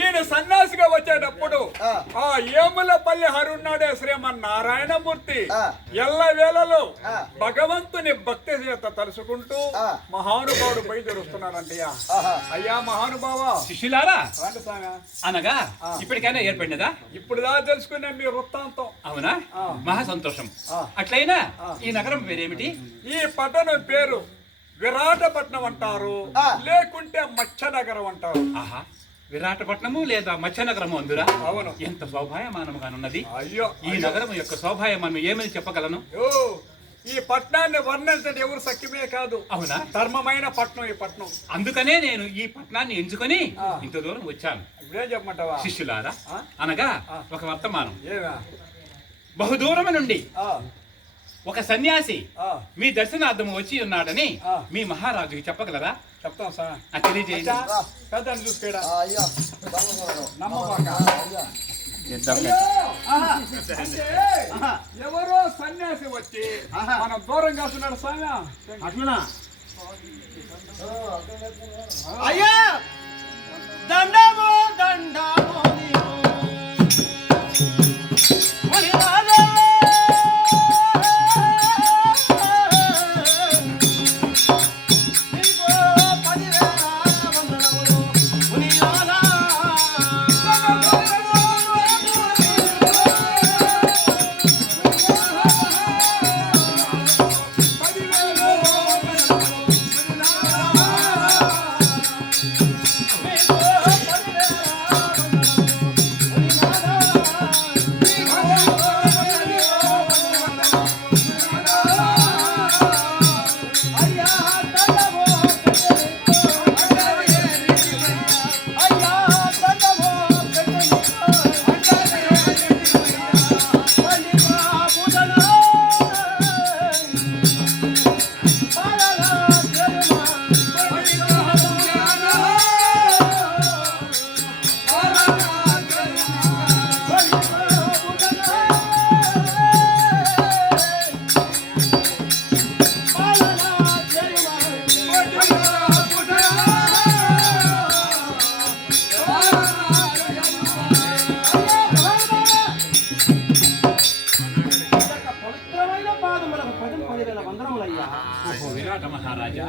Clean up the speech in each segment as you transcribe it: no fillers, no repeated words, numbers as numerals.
ఈయన సన్యాసిగా వచ్చేటప్పుడు ఆ ఏములపల్లి హరున్నాడే శ్రీమన్నారాయణమూర్తి ఎల్ల వేళలో భగవంతుని భక్తి చేత తలుసుకుంటూ మహానుభావుడు బయలుదేరుస్తున్నాడంటయ్యా. అయ్యా మహానుభావ శిష్యులారా అనగా ఇప్పటికైనా ఏర్పడినదా? ఇప్పుడు దా తెలుసుకునే మీ వృత్తాంతం. అవునా? మహా సంతోషం. అట్లయినా ఈ నగరం పేరేమిటి? ఈ పట్టణం పేరు విరాటపట్నం అంటారు, లేకుంటే మత్స్యనగరం అంటారు. ఆహా, విరాటపట్నము లేదా మత్స్యనగరము అందురా? అవును. ఎంత శోభాయమానముగానున్నది. అయ్యో, ఈ నగరం యొక్క శోభాయమానం ఏమని చెప్పగలను? ఈ పట్టణాన్ని వర్ణించడం ఎవరు సఖ్యమే కాదు. అవునా? ధర్మమైన పట్నం ఈ పట్నం. అందుకనే నేను ఈ పట్టణాన్ని ఎంచుకొని ఇంత దూరం వచ్చాను. ఇప్పుడే చెప్పమంటావా? శిష్యులారా అనగా ఒక వర్తమానం. ఏవా? బహుదూరం నుండి ఒక సన్యాసి మీ దర్శనార్థం వచ్చి ఉన్నాడని మీ మహారాజుకి చెప్పగలరా? చెప్తాం సార్. తెలియజేయండి. చూసుకోడా ఎవరో సన్యాసి వచ్చి మనం దూరం కాస్తున్నాడు స్వామి. అట్లనా? అయ్యా దండము దండము విరాట మహారాజా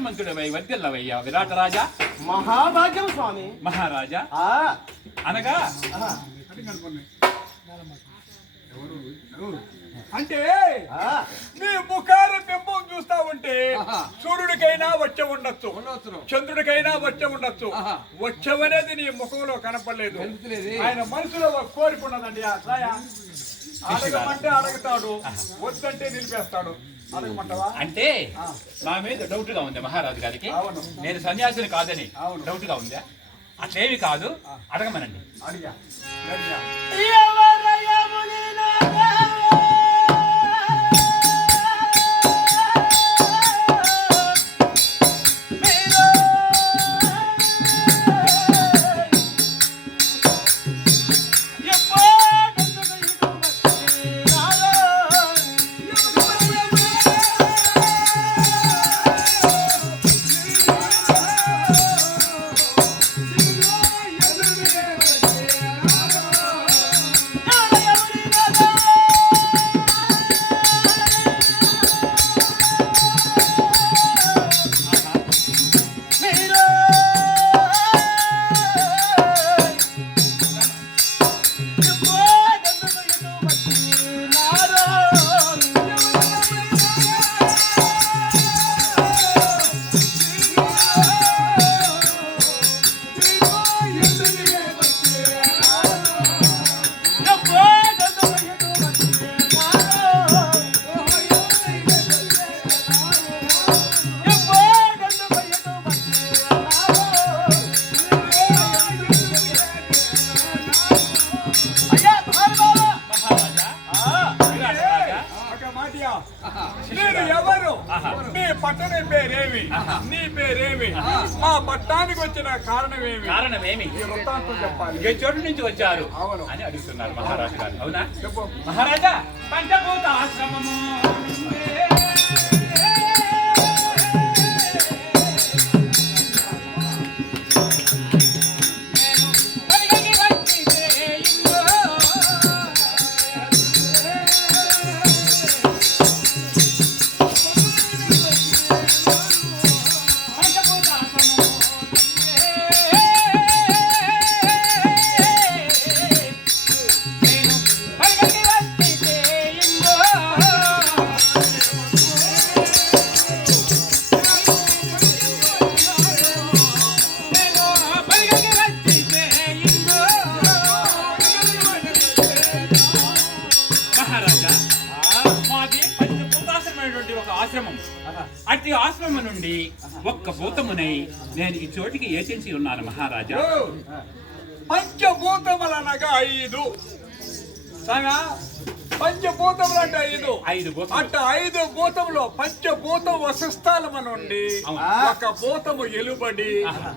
ఆయుష్మంతుడవై వర్ధిల్లవయ్యా విరాట రాజా. మహాభాగ్యం స్వామి. మహారాజా అనగా అంటే నీ ముఖార బింబం చూస్తా ఉంటే సూర్యుడికైనా వచ్చే ఉండొచ్చు, చంద్రుడికైనా వచ్చే ఉండొచ్చు. వచ్చవనేది నీ ముఖంలో కనపడలేదు. ఆయన మనసులో ఒక కోరిక ఉన్నదండి. అడగమంటే అడుగుతాడు, వద్దంటే నిలిపేస్తాడు. అడగమంటావా? అంటే నా మీద డౌట్ గా ఉంది మహారాజు గారికి. నేను సన్యాసిని కాదని డౌట్ గా ఉందా? అట్లేమి కాదు, అడగమనండి. అడిగా నేను ఎవరు? నీ పట్టణం పేరేమి? నీ పేరేమి? మా పట్టానికి వచ్చిన కారణమేమి? కారణమేమి? ఈ వృత్తాంతం చెప్పాలి. ఏ చోటు నుంచి వచ్చారు అవును అని అడుగుతున్నారు మహారాజు గారు. అవునా చెప్పు. మహారాజా, పంచభూత ఆశ్రమము అట్టి ఆశ్రమం నుండి ఒక్క భూతమునై నేను ఈ చోటికి ఏజెన్సీ ఉన్నాను మహారాజా. పంచభూతములనగా 5 పంచభూతములు అంటే 5 అంటే 5 భూతములో పంచభూతం వశస్థలము నుండి ఒక భూతము ఎలుబడి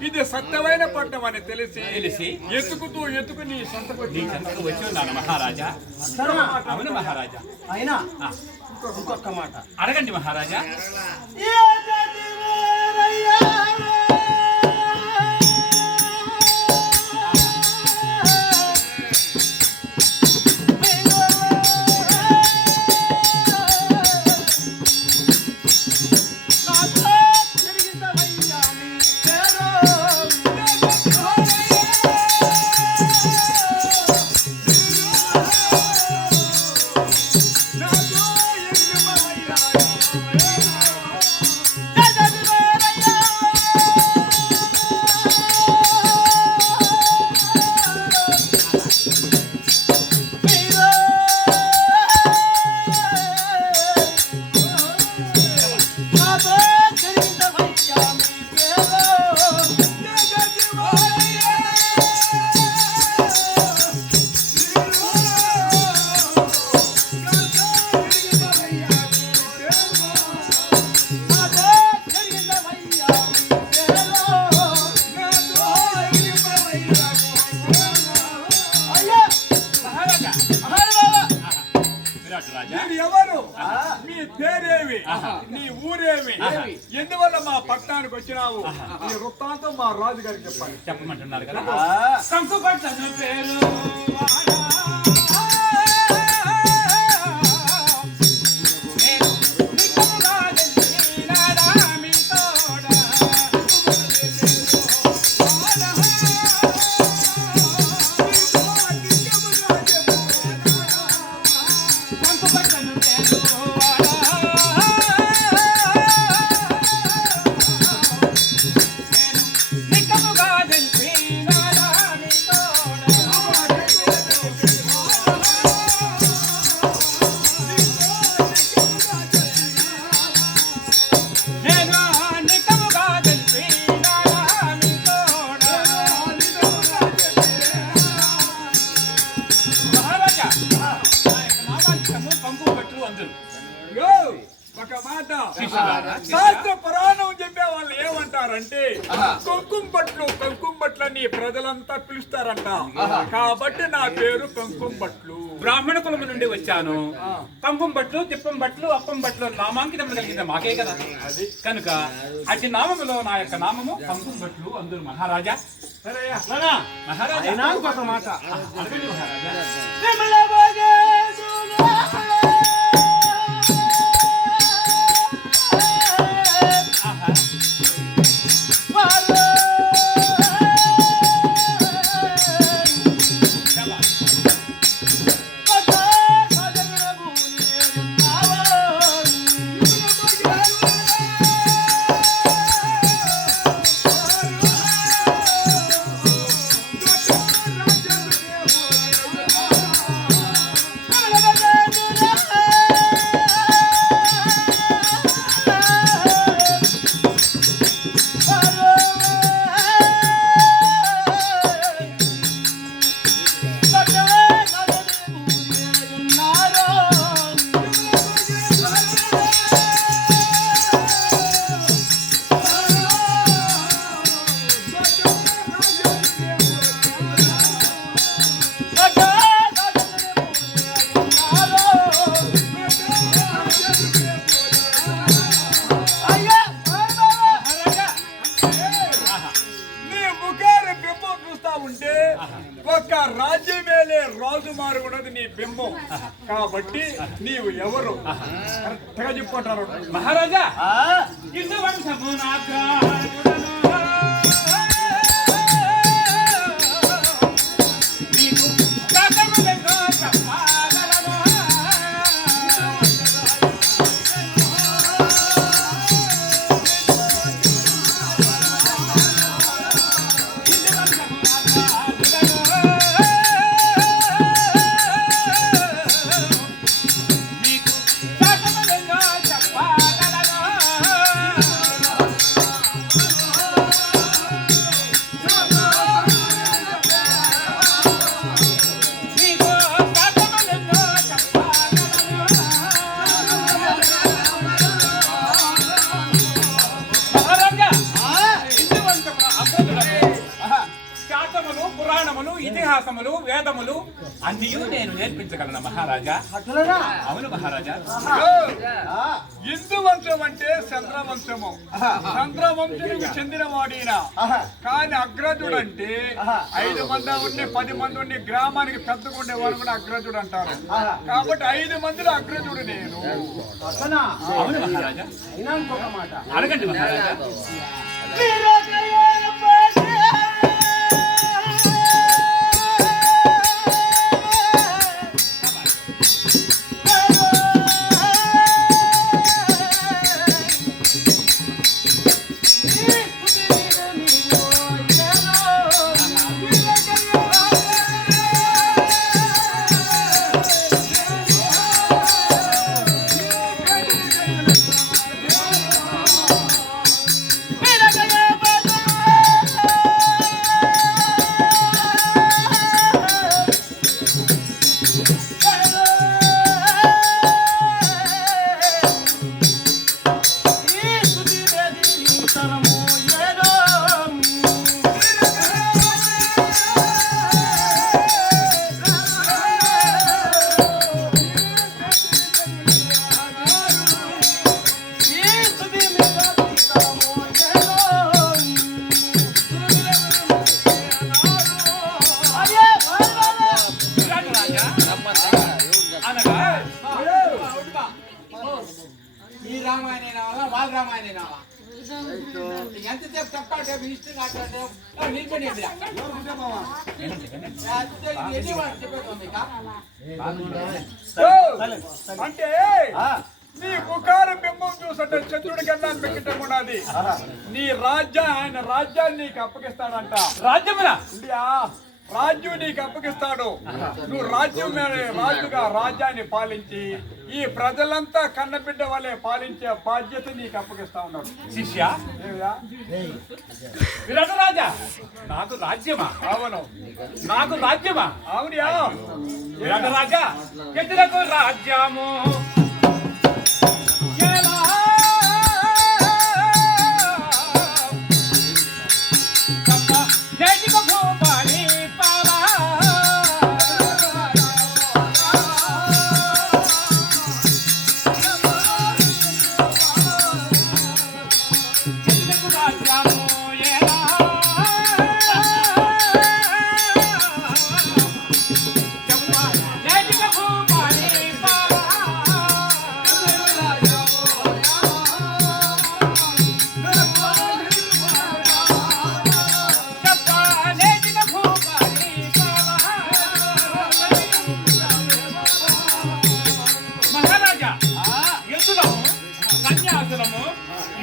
ఇది సత్యమైన పట్టణం అని తెలిసి ఎతుకు నీ సంతకు వచ్చి ఉన్నాను మహారాజా. అవును మహారాజా. అయినా ఇంకొక మాట అడగండి మహారాజా. ఎవరు? మీ పేరేమి? నీ ఊరేమి? ఎందువల్ల మా పట్టణానికి వచ్చినావు? ఈ వృత్తాంతం మా రాజు గారికి చెప్పాలి. చెప్పమంటున్నారు కదా. సంకుపట్టణ పేరు Toda పిలుస్తారంటే కుంకుమ బట్లు అని ప్రజలంతా పిలుస్తారంట. కాబట్టి నా పేరు కుంకుమ బట్లు. బ్రాహ్మణ కులము నుండి వచ్చాను. కుంకుమ బట్లు, తిప్పం బట్లు, అప్పం బట్లు నామాంకితం కలిగింది మాకే కదా. అది కనుక అతి నామములో నా యొక్క నామము కుంకుమ బట్లు. అందరూ మహారాజా. మహారాజా ఇంకొక మాట. అడగండి మహారాజా. ఒక్క రాజ్యమేలే రాజుమారు ఉన్నది నీ బింబం. కాబట్టి నీవు ఎవరు కరెక్ట్గా చెప్పుకుంటారు మహారాజా. ఇతిహాసములు, వేదములు అన్నీ నేను నేర్పించగలను మహారాజా. అవును మహారాజా. హిందూ వంశం అంటే చంద్రవంశము. చంద్రవంశునికి చెందిన వాడిన. కానీ అగ్రజుడు అంటే 5 మంది ఉండి 10 మంది ఉండి గ్రామానికి పెద్దగా ఉండేవారు కూడా అగ్రజుడు అంటారు. కాబట్టి 5 మందిలో అగ్రజుడు నేను. అవును మహారాజా. అడగండి మహారాజా. ఈ రామాయణ వాళ్ళ రామాయణ ఎంతసేపు చెప్తాడు మినిస్టర్ నిలిపండి అంటే నీ ముఖారం బింబం చూసంటే చంద్రుడి కన్నా పెక్కటమున్నది. నీ ఆయన రాజ్యాన్ని నీకు అప్పగిస్తాడంట. రాజ్యమునా? రాజ్యం నీకు అప్పగిస్తాడు. నువ్వు రాజుగా రాజ్యాన్ని పాలించి ఈ ప్రజలంతా కన్నబిడ్డ వలె పాలించే బాధ్యత నీకు అప్పగిస్తా ఉన్నాడు. శిష్య విరాటరాజా, నాకు రాజ్యమా? అవును, నాకు రాజ్యమా? అవునియా విరాటరాజా, ఎదురకు రాజ్యము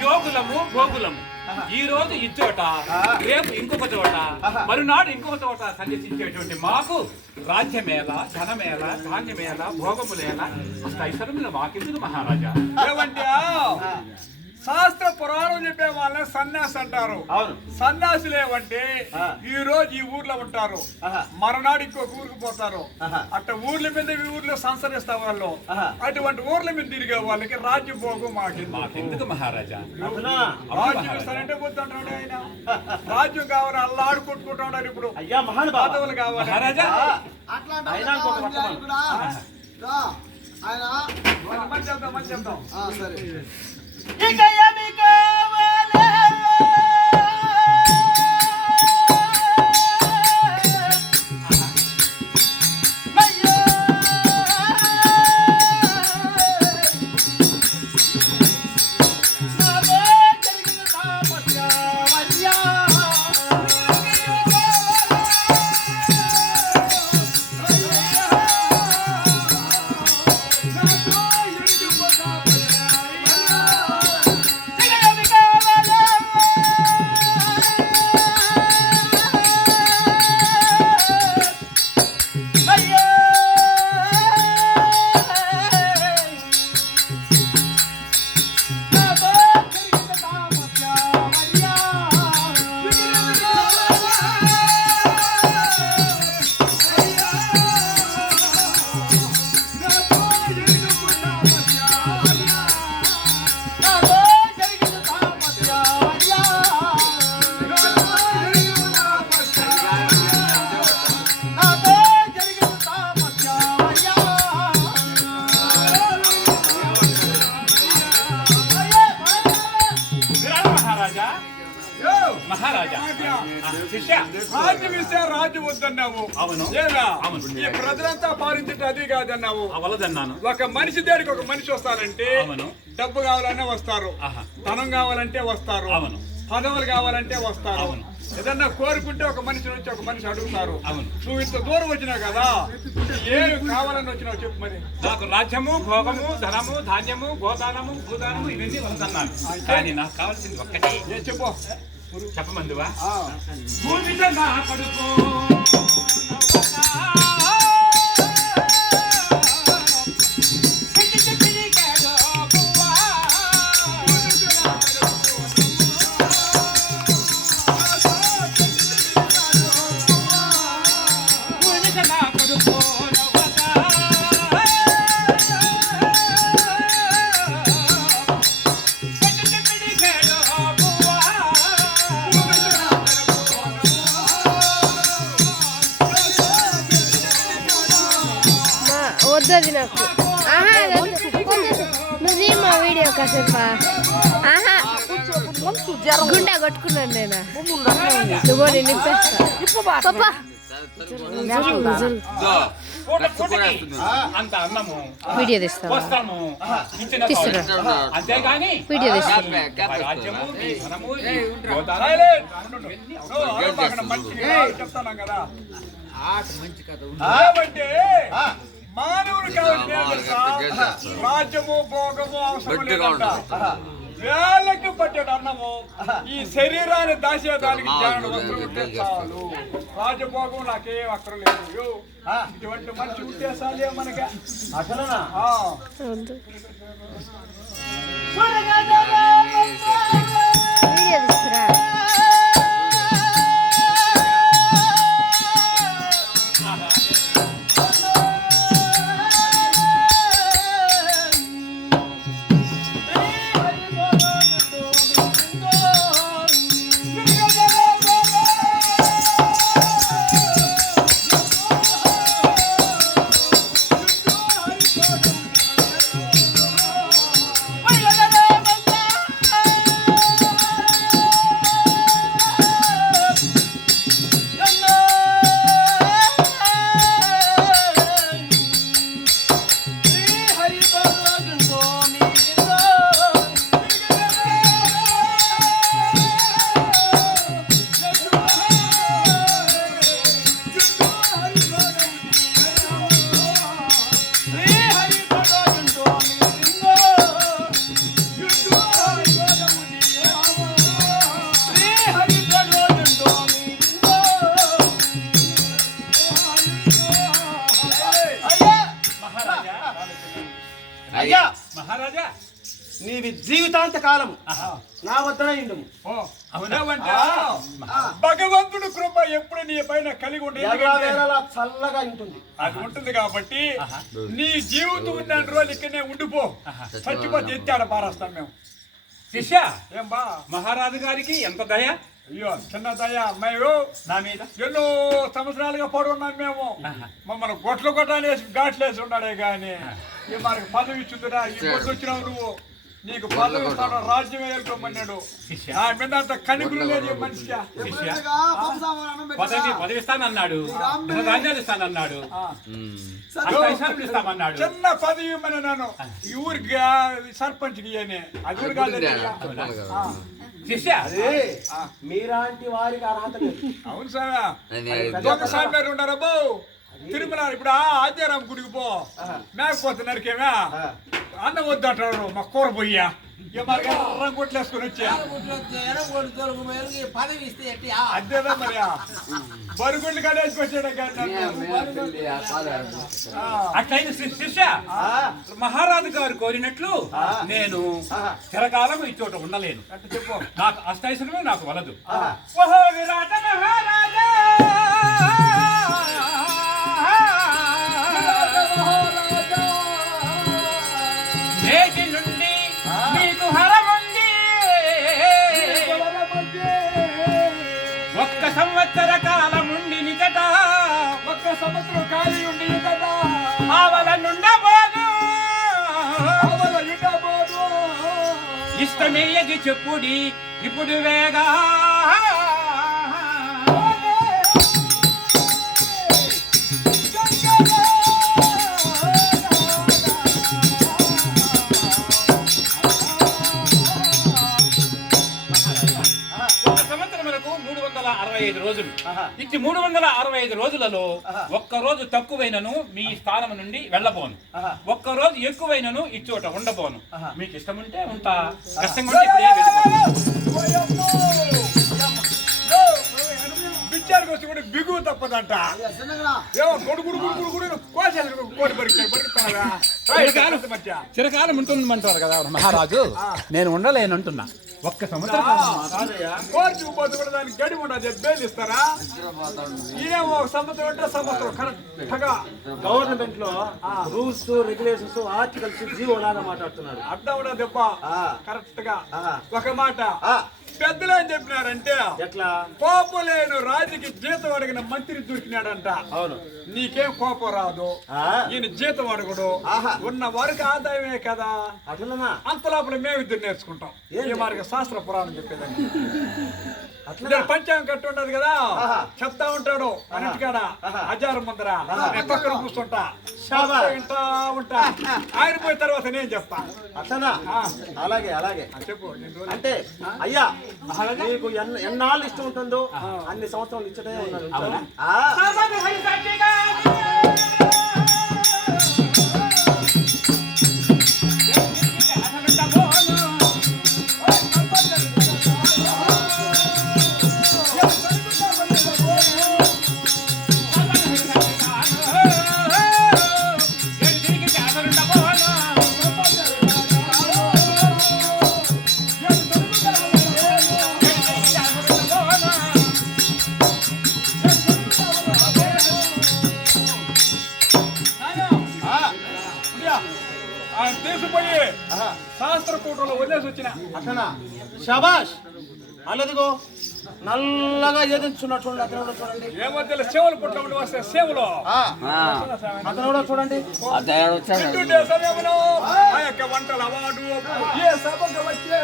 యోగులము భోగులము ఈ రోజు ఇచ్చోట రేపు ఇంకొక చోట మరునాడు ఇంకొక చోట సందర్శించేటువంటి మాకు రాజ్యమేళ ధనమేళ ధాన్యమేళ భోగములేళ ఐశ్వర్యముల మాకెందుకు మహారాజా? ఏమంటే శాస్త్ర పురాణం చెప్పే వాళ్ళని సన్యాసి అంటారు. అవును. సన్యాసులు ఏమంటే ఈ రోజు ఈ ఊర్లో ఉంటారు, మరునాడు ఇంకొక ఊరికి పోతారు. అట్ట ఊర్ల మీద ఈ ఊర్లో సంచరిస్తా వాళ్ళు. అటువంటి ఊర్ల మీద తిరిగే వాళ్ళకి రాజ్యభోగం మాకెందుకు మహారాజా? రాజ్యం ఇస్తానంటే పోతుంటాడు ఆయన. రాజ్యం కావాలి అల్లాడు కొట్టుకుంటున్నారు. ఇప్పుడు అయ్యా మహానుభావులు పదవులు కావాలి మహారాజా. మంచి చెప్తాం, మంచి చెప్తాం. ఇక ఏమి కావాలి? అయ్యో నాదే జరిగిన తాపత్రమయ్యా. రాజ్యం ఇస్తే రాజ్యం వద్దన్నావు. అవును. ఏనా అవును. ఈ ప్రజలంతా పాలించే అది కాదన్నావు. అవలదన్నాను. ఒక మనిషి దగ్గరికి ఒక మనిషి వస్తారంటే అవును. డబ్బు కావాలన్నా వస్తారు, ధనం కావాలంటే వస్తారు, అవును. పదవులు కావాలంటే వస్తారు. అవును. ఏదన్నా కోరుకుంటే ఒక మనిషి నుంచి ఒక మనిషి అడుగుతారు. అవును. నువ్వు ఇంత దూరం వచ్చినావు కదా, ఏమి కావాలని వచ్చినావు చెప్పు. మరి నాకు రాజ్యము భోగము ధనము ధాన్యము గోదానము భూదానము ఇవన్నీ వద్దన్నాను. కానీ నాకు కావాల్సింది ఒక్కటే. ఏం చెప్పు. చెప్పమందువా? భూమి నా కడుపు వద్దది నాకు. ఆహా నువ్వు మా వీడియో కాసేపా. ఆహా గుండె కొట్టుకున్నాను నేను. నువ్వు నిప్పేస్తా. అంత అన్నము వీడియో తీస్తావా? వస్త్రము ఇచ్చిన అంతేగాని వీడియో తీస్తాను. రాజ్యము ఈ ధనము ఈ గోదానము చెప్తాను కదా. ఏమంటే మానవుడు కావాల్సిన రాజ్యము భోగము అవసరం లేదంట. వేళ్ళకి పట్టేడు అన్నము ఈ శరీరాన్ని దాచేదానికి జ్ఞానం వస్త్రం ఉంటే చాలు. రాజభోగం నాకేం అక్కరం లేదు. ఇటువంటి మంచి ఉద్దేశాలే మనకి. అసలునా? వీడియో తీసుకురా. నీవి జీవితాంత కాలము నా వద్దనే ఇండుము. ఓ, అవునావంటే భగవంతుడు కృప ఎప్పుడు నీ పైన కలిగి ఉంటుంది. ఎల్లవేళలా చల్లగా ఉంటుంది. అది ఉంటుంది కాబట్టి నీ జీవితం ఉన్న రోజులు ఇక్కడనే ఉండిపో. చచ్చిపోతే ఎత్తాడ పారేస్తాం మేము. శిష్య, ఏం బా మహారాజు గారికి ఎంత దయ! అయ్యో చిన్న దయ మేము నా మీద ఎన్నో సంవత్సరాలుగా పడున్నాం మేము. మమ్మల్ని గొట్లు కొట్టాలేసి ఘాట్లేసి ఉన్నాడే గాని మనకి పదవి ఇచ్చిందిరా. ఈ పొద్దు వచ్చినావు నువ్వు, నీకు పదవి ఇస్తాడు, రాజ్యం ఏలుకోమన్నాడు. నా మీద అంత కనిగులు లేదు ఈ మనిషిగా. శిష్య, పదవి ఇస్తానన్నాడు, ధాన్యాలు ఇస్తానన్నాడు, అష్టైశ్వర్యాలు ఇస్తామన్నాడు. చిన్న పదవి ఇవ్వమని నన్ను ఈ ఊరికి సర్పంచ్కి ఇయ్యని. అది ఊరు కాదు. శిష్య, మీలాంటి వారికి అర్హత లేదు. అవును సార్, దొంగ సాంబారు ఉన్నారా బో. తిరుమల ఇప్పుడు ఆద్యారాం గుడికి పో, మేకపోతే నరికేమా అన్నం వద్దంటారు. మా కూర పోయ్యా కొట్లేసుకుని వచ్చా. పదవి ఇస్తే ఎట్టి అదేదా మరి బరుగుళ్ళు కడేసుకొచ్చాడు. అట్లయిన శిష్య, మహారాజు గారు కోరినట్లు నేను చిరకాలం ఈ చోట ఉండలేను. చెప్పు, నాకు అష్టైశ్వర్యమే నాకు వలదు. ఓహో విరాట మహారాజా, నేటి నుండి మీకు హరముంది. ఒక్క సంవత్సర కాలముండి నికట, ఒక్క సంవత్సరం ఖాళీ ఉండి కదా ఆవల నుండబోదు. ఇష్టమేయది చెప్పుడి ఇప్పుడు వేగా. సంవత్సరములకు 365 రోజులు. ఇట్టి 365 రోజులలో ఒక్క రోజు తక్కువైనను మీ స్థానం నుండి వెళ్ళబోను, ఒక్క రోజు ఎక్కువైనను ఇచ్చోట ఉండబోను. మీకు ఇష్టం ఉంటే ఉంటా, కష్టంగా ఉంటే ఇప్పుడే వెళ్ళిపోను. బిచ్చారికి వచ్చి కూడా బిగువ తప్పదంట. ఏమో కొడుకుడు కోసాలు కోడి బరుకుతాడా. చిరకాలం ఉంటుందంటారు కదా మహారాజు, నేను ఉండలేనంటున్నా. ఒక్క సంవత్సరం కోర్టుకు పోతే కూడా దానికి గడి ఉండదు, బెయిల్ ఇస్తారా? ఈయనేమో సంవత్సరం అంటే సంవత్సరం కరెక్ట్ గా గవర్నమెంట్ లో రూల్స్ రెగ్యులేషన్స్ ఆర్టికల్స్ జీవో లాగా మాట్లాడుతున్నాడు. అర్థం ఉండదు దెబ్బ. కరెక్ట్ గా ఒక మాట పెద్దలు ఏం చెప్పినారంటే, ఎట్లా కోపం లేని రాజుకి జీతం అడిగిన మంత్రి దొరికినాడంట. అవును, నీకేం కోపం రాదు, ఈయన జీతం అడుగుడు, ఉన్న వరకు ఆదాయమే కదా. అట్లనా? అంత లోపల మేము ఇద్దరు నేర్చుకుంటాం. ఈ మార్గ శాస్త్ర పురాణం చెప్పేదాన్ని. అట్లా పంచాంగం కట్టి ఉండదు కదా, చెప్తా ఉంటాడు అన్నిటికాడ ఆచారం ముందర. నేను పక్కన కూర్చుంటా, వింటా ఉంటా. ఆయన పోయిన తర్వాత నేను చెప్తా. అట్లనా? అలాగే అలాగే చెప్పు. అంటే అయ్యా, నీకు ఎన్నాళ్ళు ఇష్టం ఉంటుందో అన్ని సంవత్సరాలు ఇచ్చటే ఉన్నాడు. ఆయన తీసుకుపోయి శాస్త్ర కూటంలో వదిలేసి వచ్చిన. అట్లనా? షాబాష్. అల్లదిగో నల్లగా ఏదించున్నాడు చూడండి, అతను కూడా చూడండి. ఏమో తెలియదు, సేవలు పుట్ల ఉండి వస్తే సేవలు అతను కూడా చూడండి. తింటుండే సమయంలో ఆ యొక్క వంటల అవార్డు ఏ సభకు వచ్చే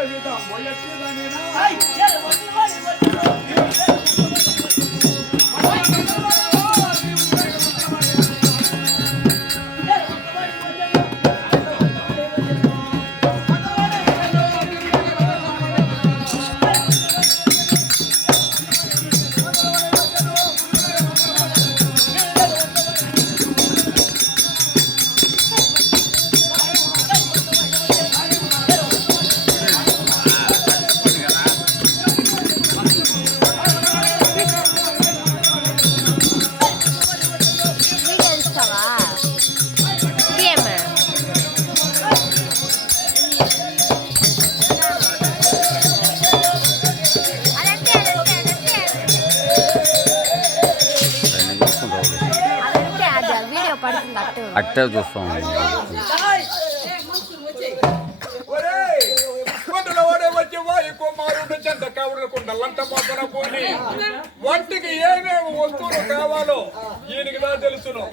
అట్టే చూస్తాం. ఒరేయ్, కొండల వాడే వచ్చి వాయు కుమారుడు చెంత కవుడు కుండలంట మొక్కన పోని వంటికి ఏమేమి వస్తువులు కావాలో ఈయనకి దా తెలుసును.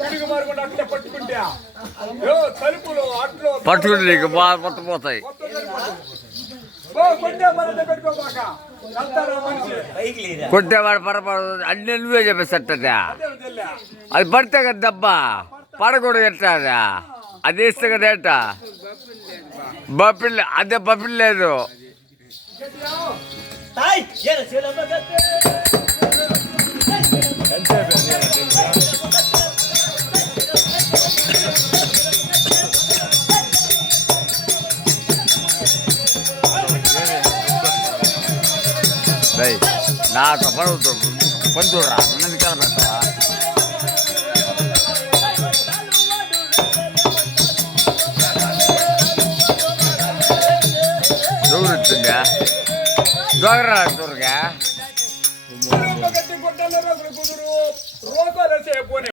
పిడుగు మారకుండా అట్లా పట్టుకుంటే తలుపులు అట్లో పట్టుకుంటే నీకు బాగా పట్టుకుపోతాయి. కొట్టే మరద పెట్టుకోబాక వెళ్తారా మనిషి కొట్టేవాడు పరపడు అన్ని నువ్వే చెప్పేసట. అదే తెల్లా. అది పడితే కదా దెబ్బ పడకూడదు ఎట్లా అది ఇస్తే కదా ఎట్ట బపిల్ అదే బపిల్ లేదు. నాతో పడుతుంది పొందురా అన్నది కలబెట్టవా. దూరుతుందా దొరరా దొరగా కుదురు రోగాలు సేపు